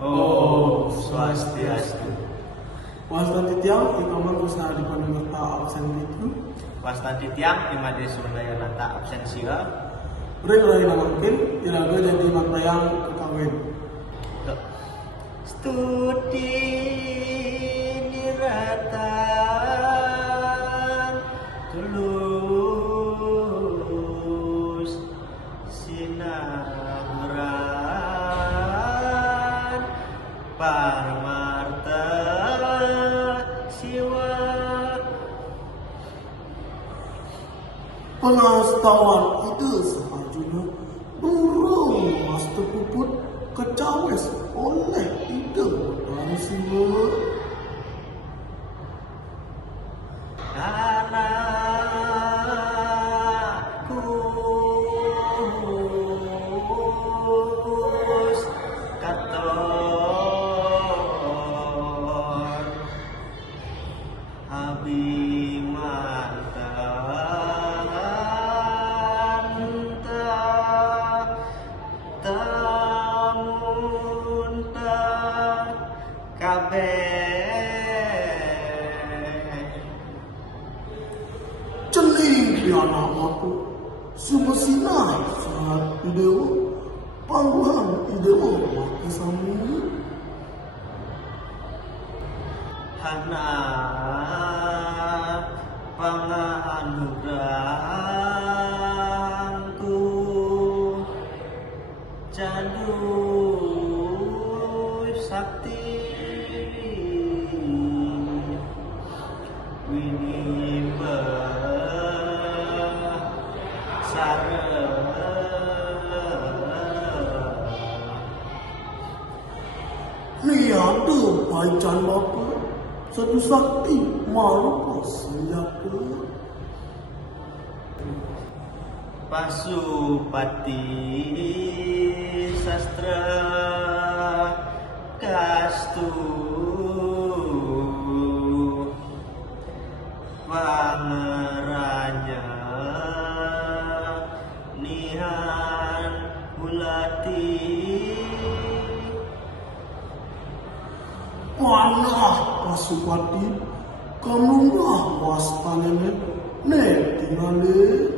Oh, swastiastu. Wastati tiang ikaman usaha di panimata absen itu. Wastati tiang imade sundaya nata absensia. Ring rai namangkin ilaga jadi matayang kekawin. Studi niratan tulus sinaburan parmarta siwa. Pengastawan itu sahajuna burung mas terpuput kecawes oleh ide dari siwa. Anakku katon abimantanta tamunta kabeh. Celing di anak aku Subasina saat idewo pangguhan idewo mati sami. Hana panganugrahku candu sakti winimba sare Liada bacaan bapa satu sakti malu siapa. Pasupati sastra kastu pangeranya nihan bulati Panah Pasupati kamu lah wastanene ne tingale